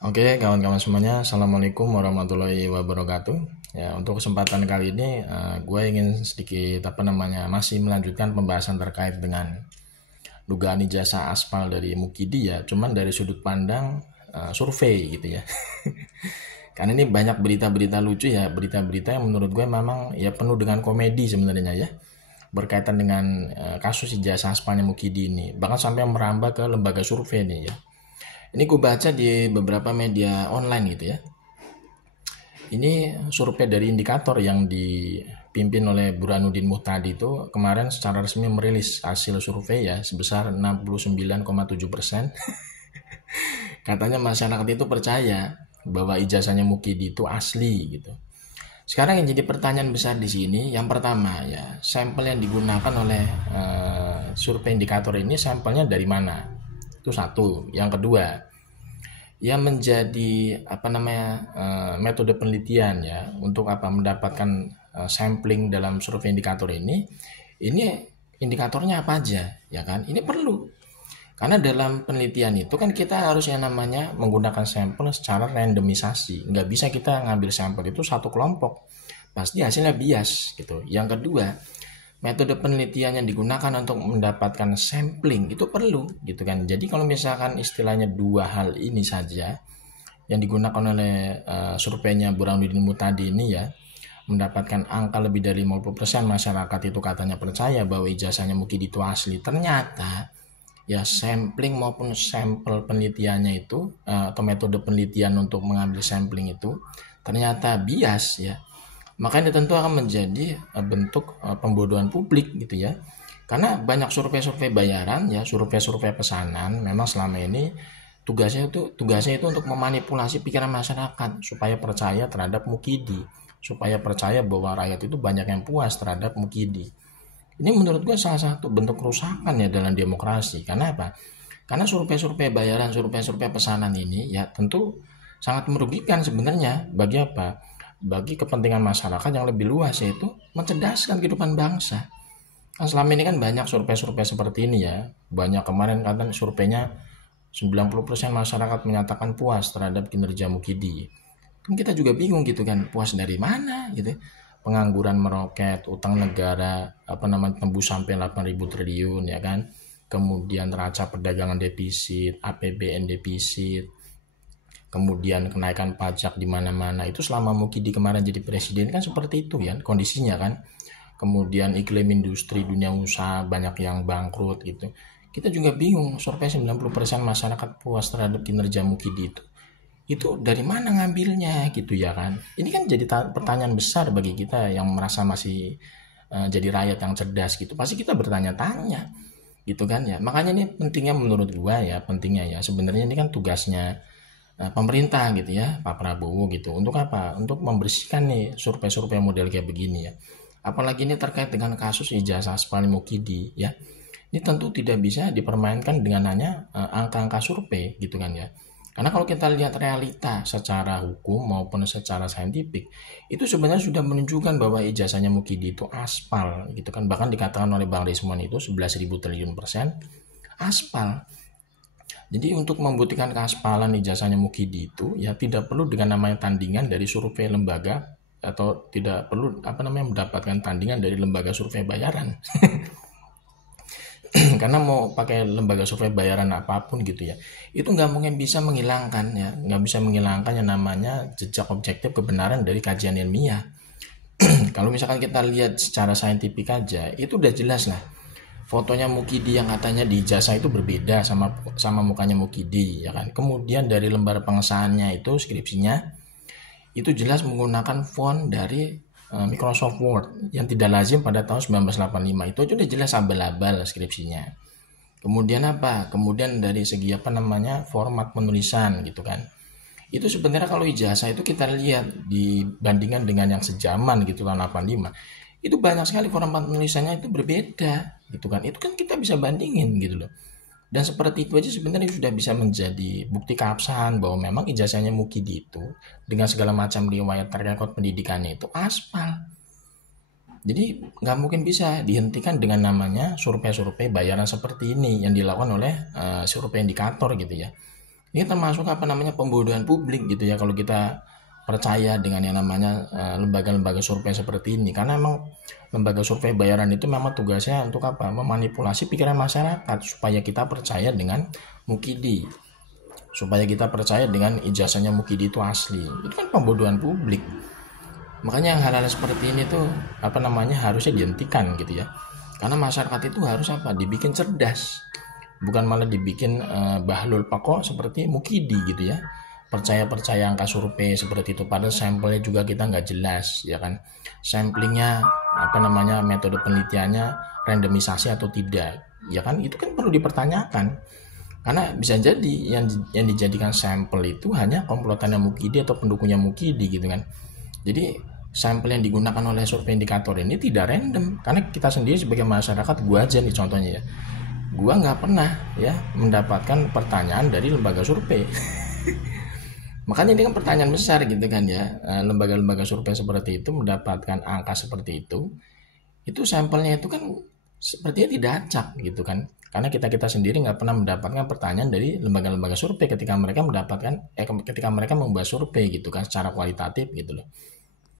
Oke, kawan-kawan semuanya, Assalamualaikum warahmatullahi wabarakatuh. Ya, untuk kesempatan kali ini, gue ingin sedikit masih melanjutkan pembahasan terkait dengan dugaan ijazah aspal dari Mukidi ya, cuman dari sudut pandang survei gitu ya. Karena ini banyak berita-berita lucu ya, berita-berita yang menurut gue memang ya penuh dengan komedi sebenarnya ya, berkaitan dengan kasus ijazah aspalnya Mukidi ini, bahkan sampai merambah ke lembaga survei nih ya. Ini gue baca di beberapa media online gitu ya. Ini survei dari indikator yang dipimpin oleh Burhanuddin Muhtadi itu kemarin secara resmi merilis hasil survei ya sebesar 69,7%. Katanya masyarakat itu percaya bahwa ijazahnya Mukidi itu asli gitu. Sekarang yang jadi pertanyaan besar di sini, yang pertama ya, sampel yang digunakan oleh survei indikator ini sampelnya dari mana? Itu satu. Yang kedua, yang menjadi metode penelitian ya untuk mendapatkan sampling dalam survei indikator ini indikatornya apa aja ya kan, ini perlu karena dalam penelitian itu kan kita harus yang namanya menggunakan sampel secara randomisasi, nggak bisa kita ngambil sampel itu satu kelompok, pasti hasilnya bias gitu. Yang kedua, metode penelitian yang digunakan untuk mendapatkan sampling itu perlu gitu kan. Jadi kalau misalkan istilahnya dua hal ini saja yang digunakan oleh surveinya Burhanuddin Muhtadi ini ya, mendapatkan angka lebih dari 50% masyarakat itu katanya percaya bahwa ijazahnya Mukidi itu asli, ternyata ya sampling maupun sampel penelitiannya itu atau metode penelitian untuk mengambil sampling itu ternyata bias ya, maka ini tentu akan menjadi bentuk pembodohan publik gitu ya. Karena banyak survei-survei bayaran ya, survei-survei pesanan memang selama ini tugasnya itu untuk memanipulasi pikiran masyarakat supaya percaya terhadap Mukidi, supaya percaya bahwa rakyat itu banyak yang puas terhadap Mukidi. Ini menurut gue salah satu bentuk kerusakan ya dalam demokrasi. Karena apa? Karena survei-survei bayaran, survei-survei pesanan ini ya tentu sangat merugikan sebenarnya bagi apa? Bagi kepentingan masyarakat yang lebih luas, yaitu mencerdaskan kehidupan bangsa. Kan selama ini kan banyak survei-survei seperti ini ya. Banyak kemarin kan surveinya 90% masyarakat menyatakan puas terhadap kinerja Mukidi. Kan kita juga bingung gitu kan, puas dari mana gitu. Pengangguran meroket, utang negara tembus sampai 8.000 triliun ya kan. Kemudian neraca perdagangan defisit, APBN defisit, kemudian kenaikan pajak di mana-mana. Itu selama Mukidi kemarin jadi presiden kan seperti itu ya kondisinya kan. Kemudian iklim industri dunia usaha banyak yang bangkrut gitu. Kita juga bingung, survei 90% masyarakat puas terhadap kinerja Mukidi itu dari mana ngambilnya gitu ya kan. Ini kan jadi pertanyaan besar bagi kita yang merasa masih jadi rakyat yang cerdas gitu. Pasti kita bertanya-tanya gitu kan ya. Makanya ini pentingnya menurut gua ya, pentingnya ya sebenarnya ini kan tugasnya pemerintah gitu ya, Pak Prabowo gitu. Untuk apa? Untuk membersihkan nih survei-survei model kayak begini ya. Apalagi ini terkait dengan kasus ijazah aspal Mukidi ya. Ini tentu tidak bisa dipermainkan dengan hanya angka-angka survei gitu kan ya. Karena kalau kita lihat realita secara hukum maupun secara saintifik, itu sebenarnya sudah menunjukkan bahwa ijazahnya Mukidi itu aspal gitu kan. Bahkan dikatakan oleh Bang Desmond itu 11.000 triliun persen aspal. Jadi untuk membuktikan keaspalan ijazahnya Mukidi itu ya tidak perlu dengan namanya tandingan dari survei lembaga, atau tidak perlu mendapatkan tandingan dari lembaga survei bayaran. Karena mau pakai lembaga survei bayaran apapun gitu ya, itu nggak mungkin bisa menghilangkan ya, nggak bisa menghilangkan yang namanya jejak objektif kebenaran dari kajian ilmiah. Kalau misalkan kita lihat secara saintifik aja, itu udah jelas lah. Fotonya Mukidi yang katanya di ijazah itu berbeda sama mukanya Mukidi ya kan. Kemudian dari lembar pengesahannya itu skripsinya itu jelas menggunakan font dari Microsoft Word yang tidak lazim pada tahun 1985. Itu sudah jelas abal-abal skripsinya. Kemudian apa? Kemudian dari segi format penulisan gitu kan. Itu sebenarnya kalau ijazah itu kita lihat dibandingkan dengan yang sejaman gitu tahun 85, itu banyak sekali format penulisannya itu berbeda gitu kan. Itu kan kita bisa bandingin gitu loh. Dan seperti itu aja sebenarnya sudah bisa menjadi bukti keabsahan bahwa memang ijazahnya Mukidi itu dengan segala macam riwayat rekod pendidikannya itu aspal. Jadi nggak mungkin bisa dihentikan dengan namanya survei-survei bayaran seperti ini yang dilakukan oleh survei indikator gitu ya. Ini termasuk apa namanya pembodohan publik gitu ya kalau kita percaya dengan yang namanya lembaga-lembaga survei seperti ini, karena emang lembaga survei bayaran itu memang tugasnya untuk apa? Memanipulasi pikiran masyarakat supaya kita percaya dengan Mukidi, supaya kita percaya dengan ijazahnya Mukidi itu asli. Itu kan pembodohan publik. Makanya hal-hal seperti ini tuh apa namanya harusnya dihentikan gitu ya. Karena masyarakat itu harus apa? Dibikin cerdas. Bukan malah dibikin bahlul pokok seperti Mukidi gitu ya. Percaya-percaya angka survei seperti itu, padahal sampelnya juga kita nggak jelas ya kan. Samplingnya apa namanya, metode penelitiannya randomisasi atau tidak. Ya kan itu kan perlu dipertanyakan. Karena bisa jadi yang dijadikan sampel itu hanya komplotannya Mukidi atau pendukungnya Mukidi gitu kan. Jadi sampel yang digunakan oleh survei indikator ini tidak random, karena kita sendiri sebagai masyarakat, gua aja nih contohnya ya, gua nggak pernah ya mendapatkan pertanyaan dari lembaga survei. Makanya ini kan pertanyaan besar gitu kan ya, lembaga-lembaga survei seperti itu mendapatkan angka seperti itu sampelnya itu kan sepertinya tidak acak gitu kan, karena kita sendiri nggak pernah mendapatkan pertanyaan dari lembaga-lembaga survei ketika mereka mendapatkan ketika mereka membuat survei gitu kan secara kualitatif gitu loh.